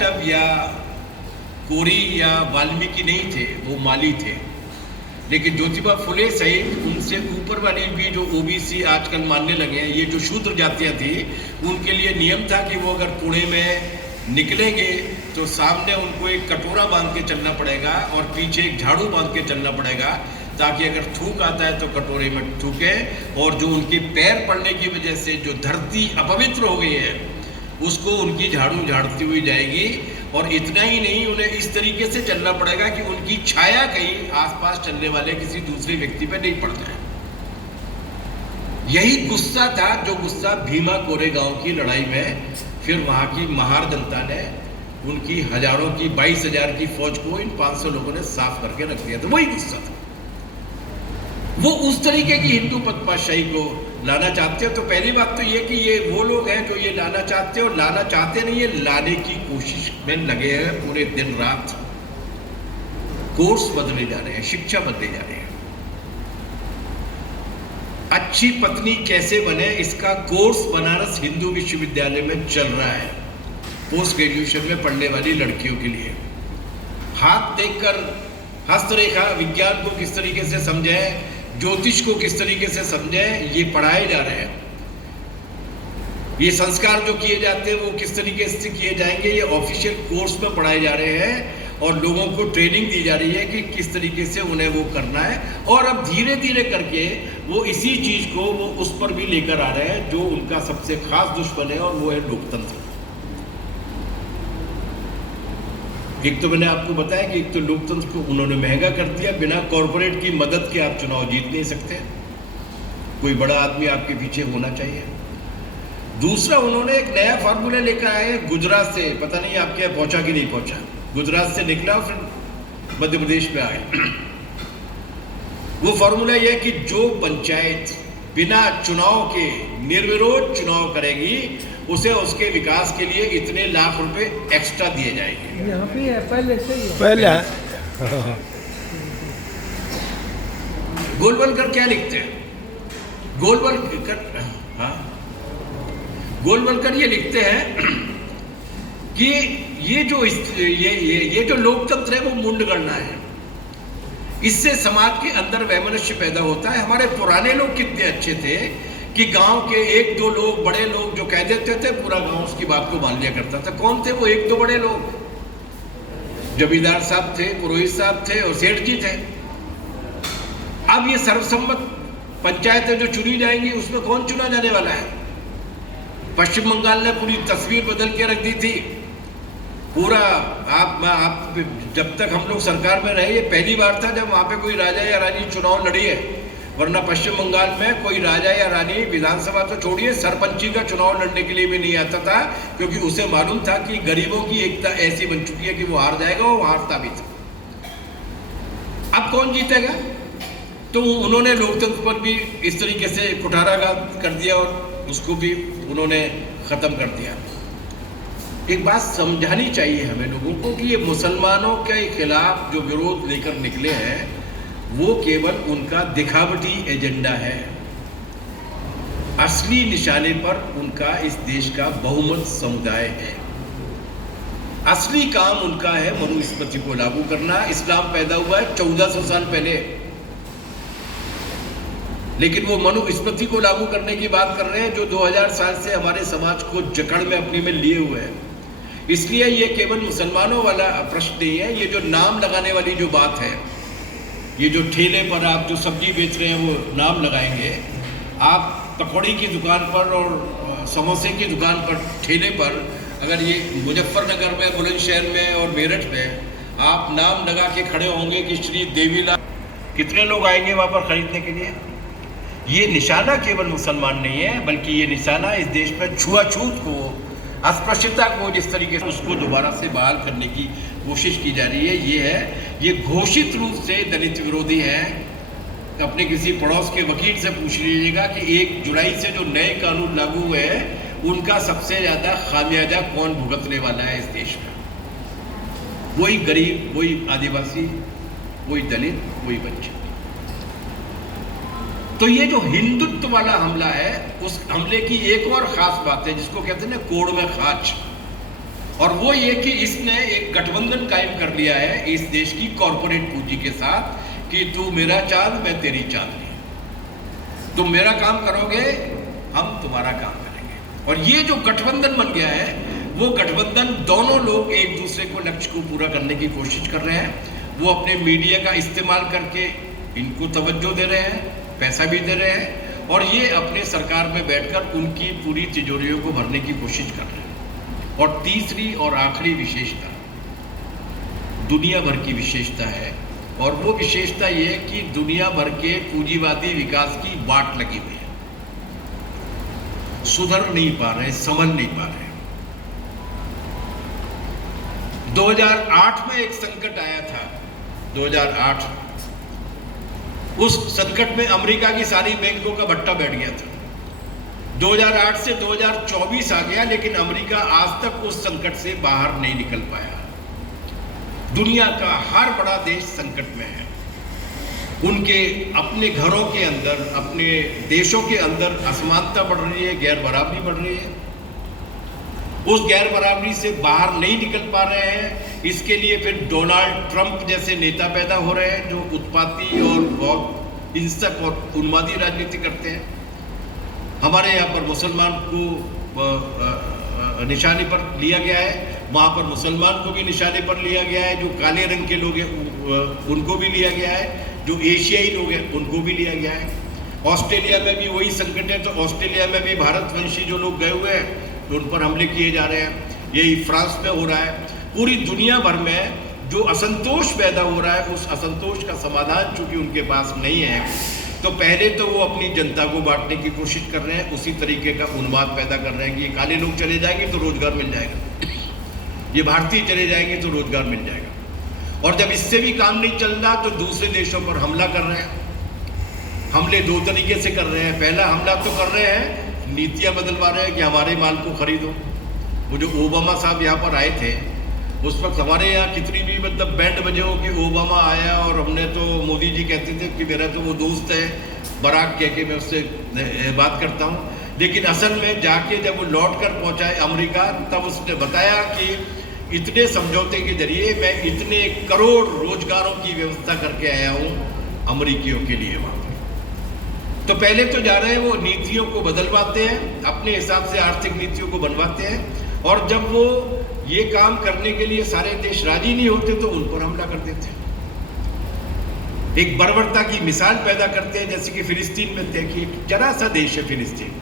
जाटव या कोरी या वाल्मीकि नहीं थे, वो माली थे। लेकिन ज्योतिबा फुले सहित उनसे ऊपर वाली भी जो ओबीसी आजकल मानने लगे हैं, ये जो शूद्र जातियाँ थी, उनके लिए नियम था कि वो अगर पुणे में निकलेंगे तो सामने उनको एक कटोरा बांध के चलना पड़ेगा और पीछे एक झाड़ू बांध के चलना पड़ेगा, ताकि अगर थूक आता है तो कटोरे में थूके। और जो उनके पैर पड़ने की वजह से जो धरती अपवित्र हो गई है, उसको उनकी झाड़ू झाड़ती हुई जाएगी। और इतना ही नहीं, उन्हें इस तरीके से चलना पड़ेगा कि उनकी छाया कहीं आसपास चलने वाले किसी दूसरे व्यक्ति पर नहीं पड़ जाए। यही गुस्सा था जो गुस्सा भीमा कोरेगांव की लड़ाई में फिर वहां की महार जनता ने उनकी हजारों की 22,000 की फौज को इन 500 लोगों ने साफ करके रख दिया था। वही गुस्सा था। वो उस तरीके की हिंदू पदपाशाही को लाना चाहते हो। तो पहली बात तो ये कि ये वो लोग हैं जो ये लाना चाहते हो, लाना चाहते नहीं, ये लाने की कोशिश में लगे हैं पूरे दिन रात। कोर्स बदले जा रहे हैं, शिक्षा बदले जा रहे हैं। अच्छी पत्नी कैसे बने, इसका कोर्स बनारस हिंदू विश्वविद्यालय में चल रहा है, पोस्ट ग्रेजुएशन में पढ़ने वाली लड़कियों के लिए। हाथ देखकर हस्तरेखा विज्ञान को किस तरीके से समझें, ज्योतिष को किस तरीके से समझें, ये पढ़ाए जा रहे हैं। ये संस्कार जो किए जाते हैं वो किस तरीके से किए जाएंगे, ये ऑफिशियल कोर्स में पढ़ाए जा रहे हैं। और लोगों को ट्रेनिंग दी जा रही है कि किस तरीके से उन्हें वो करना है। और अब धीरे धीरे करके वो इसी चीज को वो उस पर भी लेकर आ रहे हैं जो उनका सबसे खास दुश्मन है, और वो है लोकतंत्र। एक तो मैंने आपको बताया कि एक तो लोकतंत्र को उन्होंने महंगा कर दिया। बिना कॉरपोरेट की मदद के आप चुनाव जीत नहीं सकते, कोई बड़ा आदमी आपके पीछे होना चाहिए। दूसरा, उन्होंने एक नया फार्मूला लेकर आए गुजरात से, पता नहीं आपके यहाँ पहुंचा कि नहीं पहुंचा। गुजरात से निकला फिर मध्य प्रदेश में आए। वो फार्मूला यह कि जो पंचायत बिना चुनाव के निर्विरोध चुनाव करेगी, उसे उसके विकास के लिए इतने लाख रुपए एक्स्ट्रा दिए जाएंगे। यहाँ पे है, पहले से ही है। पहले गोलवलकर क्या लिखते हैं? गोलवलकर, हाँ, गोलवलकर ये लिखते हैं कि ये जो लोकतंत्र है वो मुंडगणना है। इससे समाज के अंदर वैमनस्य पैदा होता है। हमारे पुराने लोग कितने अच्छे थे कि गांव के एक दो लोग, बड़े लोग जो कह देते थे, पूरा गांव उसकी बात को मान लिया करता था। कौन थे वो एक दो बड़े लोग? जमींदार साहब थे, पुरोहित साहब थे और सेठ जी थे। अब ये सर्वसम्मत पंचायतें जो चुनी जाएंगी, उसमें कौन चुना जाने वाला है? पश्चिम बंगाल ने पूरी तस्वीर बदल के रख दी थी। पूरा आप जब तक हम लोग सरकार में रहे, ये पहली बार था जब वहां पे कोई राजा या रानी चुनाव लड़ी है। वरना पश्चिम बंगाल में कोई राजा या रानी विधानसभा तो छोड़िए, सरपंची का चुनाव लड़ने के लिए भी नहीं आता था, क्योंकि उसे मालूम था कि गरीबों की एकता ऐसी बन चुकी है कि वो हार जाएगा, वो हारता भी था। अब कौन जीतेगा? तो उन्होंने लोकतंत्र पर भी इस तरीके से कुठाराघात कर दिया और उसको भी उन्होंने खत्म कर दिया। एक बात समझानी चाहिए हमें लोगों को कि ये मुसलमानों के खिलाफ जो विरोध लेकर निकले हैं, वो केवल उनका दिखावटी एजेंडा है। असली निशाने पर उनका इस देश का बहुमत समुदाय है। असली काम उनका है मनुस्मृति को लागू करना। इस्लाम पैदा हुआ है 1400 साल पहले, लेकिन वो मनुस्मृति को लागू करने की बात कर रहे हैं जो 2000 साल से हमारे समाज को जकड़ में अपनी में लिए हुए हैं। इसलिए ये केवल मुसलमानों वाला प्रश्न नहीं है। ये जो नाम लगाने वाली जो बात है, ये जो ठेले पर आप जो सब्जी बेच रहे हैं वो नाम लगाएंगे, आप पकौड़ी की दुकान पर और समोसे की दुकान पर ठेले पर, अगर ये मुजफ्फरनगर में, बुलंदशहर में और मेरठ में आप नाम लगा के खड़े होंगे कि श्री देवीलाल, कितने लोग आएंगे वहाँ पर खरीदने के लिए? ये निशाना केवल मुसलमान नहीं है, बल्कि ये निशाना इस देश में छुआछूत को, अस्पृश्यता को जिस तरीके से उसको दोबारा से बहाल करने की कोशिश की जा रही है, ये है। ये घोषित रूप से दलित विरोधी है। तो अपने किसी पड़ोस के वकील से पूछ लीजिएगा कि 1 जुलाई से जो नए कानून लागू हुए हैं, उनका सबसे ज्यादा खामियाजा कौन भुगतने वाला है इस देश में? वही गरीब, वही आदिवासी, वही दलित, वही बच्चे। तो ये जो हिंदुत्व वाला हमला है, उस हमले की एक और खास बात है जिसको कहते हैं ना कोड़ में खाच। और वो ये कि इसने एक गठबंधन कायम कर लिया है इस देश की कॉरपोरेट पूंजी के साथ कि तू मेरा चांद मैं तेरी चांदनी, तुम मेरा काम करोगे हम तुम्हारा काम करेंगे। और ये जो गठबंधन बन गया है वो गठबंधन दोनों लोग एक दूसरे को लक्ष्य को पूरा करने की कोशिश कर रहे हैं। वो अपने मीडिया का इस्तेमाल करके इनको तवज्जो दे रहे हैं, पैसा भी दे रहे हैं, और ये अपने सरकार में बैठकर उनकी पूरी तिजोरियों को भरने की कोशिश कर रहे हैं। और तीसरी और आखिरी विशेषता दुनिया भर की विशेषता है, और वो विशेषता ये है कि दुनिया भर के पूंजीवादी विकास की बाट लगी हुई है, सुधर नहीं पा रहे, समझ नहीं पा रहे। 2008 में एक संकट आया था, 2008 उस संकट में अमेरिका की सारी बैंकों का भट्टा बैठ गया था। 2008 से 2024 आ गया, लेकिन अमेरिका आज तक उस संकट से बाहर नहीं निकल पाया। दुनिया का हर बड़ा देश संकट में है। उनके अपने घरों के अंदर, अपने देशों के अंदर असमानता बढ़ रही है, गैर बराबरी बढ़ रही है। उस गैर बराबरी से बाहर नहीं निकल पा रहे हैं। इसके लिए फिर डोनाल्ड ट्रंप जैसे नेता पैदा हो रहे हैं जो उत्पाती और बहुत हिंसक और उन्मादी राजनीति करते हैं। हमारे यहाँ पर मुसलमान को निशाने पर लिया गया है, वहाँ पर मुसलमान को भी निशाने पर लिया गया है। जो काले रंग के लोग हैं उनको भी लिया गया है, जो एशियाई लोग हैं उनको भी लिया गया है। ऑस्ट्रेलिया में भी वही संकट है, तो ऑस्ट्रेलिया में भी भारतवंशी जो लोग गए हुए हैं तो उन पर हमले किए जा रहे हैं। यही फ्रांस में हो रहा है। पूरी दुनिया भर में जो असंतोष पैदा हो रहा है, उस असंतोष का समाधान चूंकि उनके पास नहीं है, तो पहले तो वो अपनी जनता को बांटने की कोशिश कर रहे हैं, उसी तरीके का उन्माद पैदा कर रहे हैं कि ये काले लोग चले जाएंगे तो रोजगार मिल जाएगा, ये भारतीय चले जाएंगे तो रोजगार मिल जाएगा। और जब इससे भी काम नहीं चल रहा तो दूसरे देशों पर हमला कर रहे हैं। हमले दो तरीके से कर रहे हैं। पहला हमला तो कर रहे हैं, नीतियां बदलवा रहे हैं कि हमारे माल को खरीदो। वो जो ओबामा साहब यहाँ पर आए थे उस वक्त हमारे यहाँ कितनी भी मतलब बैंड बजे हो कि ओबामा आया, और हमने तो मोदी जी कहते थे कि मेरा तो वो दोस्त है बराक कह के मैं उससे बात करता हूँ। लेकिन असल में जाके जब वो लौट कर पहुँचा है अमेरिका, तब उसने बताया कि इतने समझौते के जरिए मैं इतने करोड़ रोजगारों की व्यवस्था करके आया हूँ अमेरिकियों के लिए वहाँ पर। तो पहले तो जा रहे हैं वो नीतियों को बदलवाते हैं, अपने हिसाब से आर्थिक नीतियों को बनवाते हैं, और जब वो ये काम करने के लिए सारे देश राजी नहीं होते तो उन पर हमला कर देते हैं। एक बर्बरता की मिसाल पैदा करते हैं, जैसे कि फिलिस्तीन में देखिए, जरा सा देश है फिलिस्तीन,